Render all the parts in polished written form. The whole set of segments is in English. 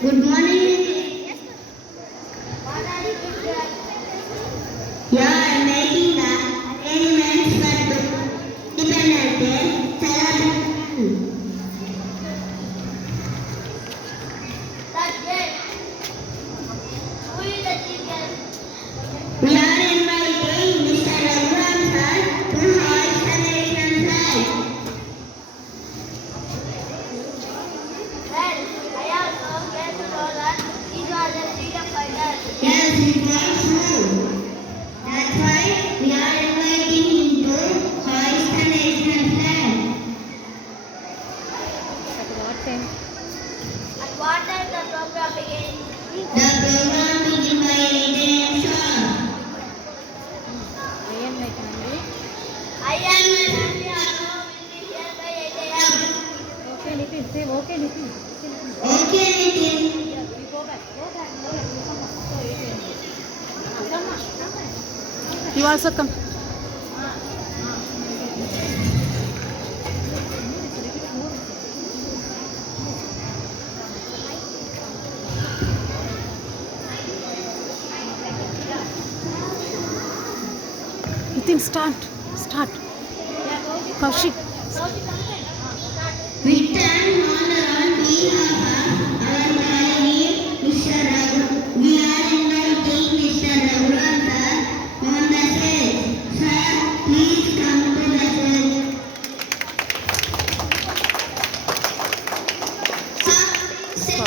Good morning. Yeah, I'm making the arrangements for the Independence Day celebration. That's great. Who is the teacher? We are inviting Mr. Raghuram sir to hoist the national flag. Well, I also get to know that he was a freedom fighter. Yes, it was true. That's why we are inviting him to hoist the national flag. At what time the program begins? The program begins by 8 a.m. sharp. I and my family also will be here by 8 a.m. Okay, Nitin. Say okay, Nitin. Okay, Nitin. Yeah, we go back. Go back. Go back. You come up. So 8 a.m. Come on. Come on. You also come. Nitin, start. Start. Kaushik. We thank honor on behalf of our colleague, Mr. Raghu. We are inviting Mr. Raghuram sir on the stage. Sir, please come to the stage. Sir,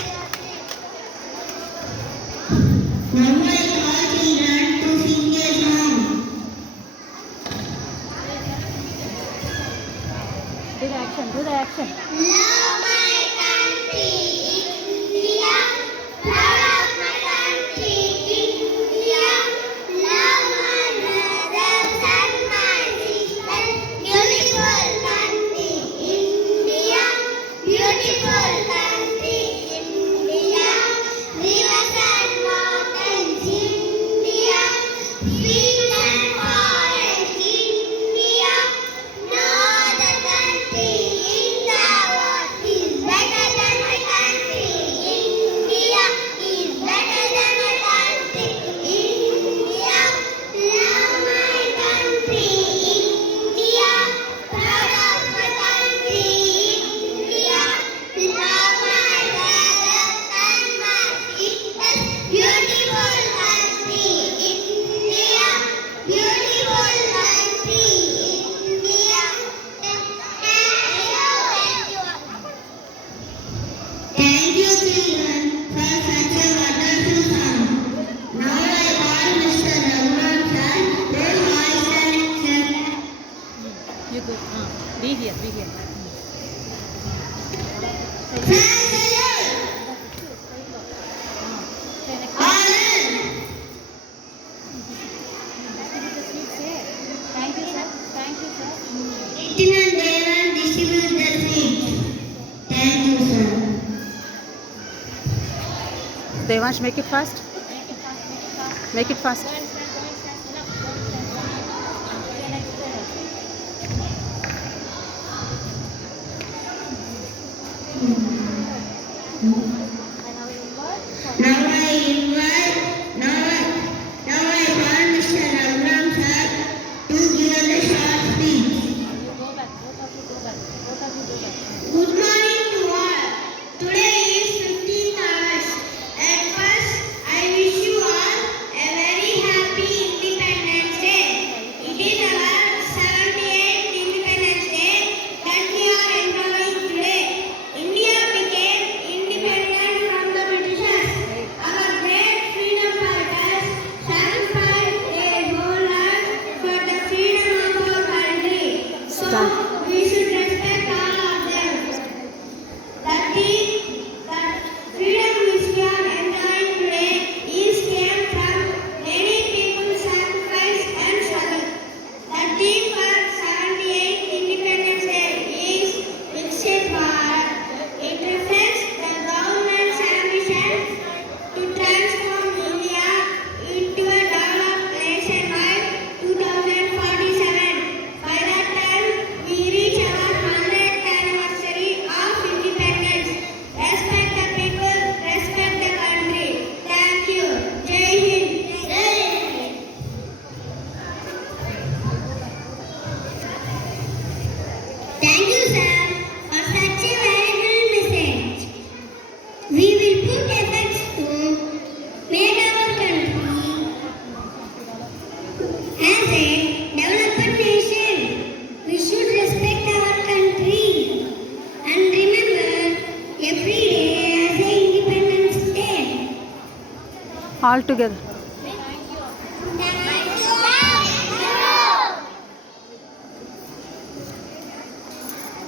now I call children to sing a song. Do the action. Do the action. Love my country, India. Proud of my country, India. Love my brothers and my sisters. Beautiful country, India. Beautiful country, India. Rivers and mountains, India. Fields and forests, India. No other country in the world is better than my country. India is better than my country. India, love my country. India, proud of my country. India, love my brothers and my sisters. Beautiful country. India, beautiful country. India. Thank you, children, for such a wonderful song. Now I call Mr. Raghuram sir to hoist the national flag. You go. Be here. Be here. Flag salute! All in! Thank you, sir. Thank you, sir. Nitin and Devan distribute the seats. Thank you, sir. Devansh, make it fast. Make it fast. Now I call Mr. Raghuram sir to give the short speech. Go back. Both of you go back. Both of you go back. Good morning to all. Today is 15th August. At first, I wish you all a very happy all together.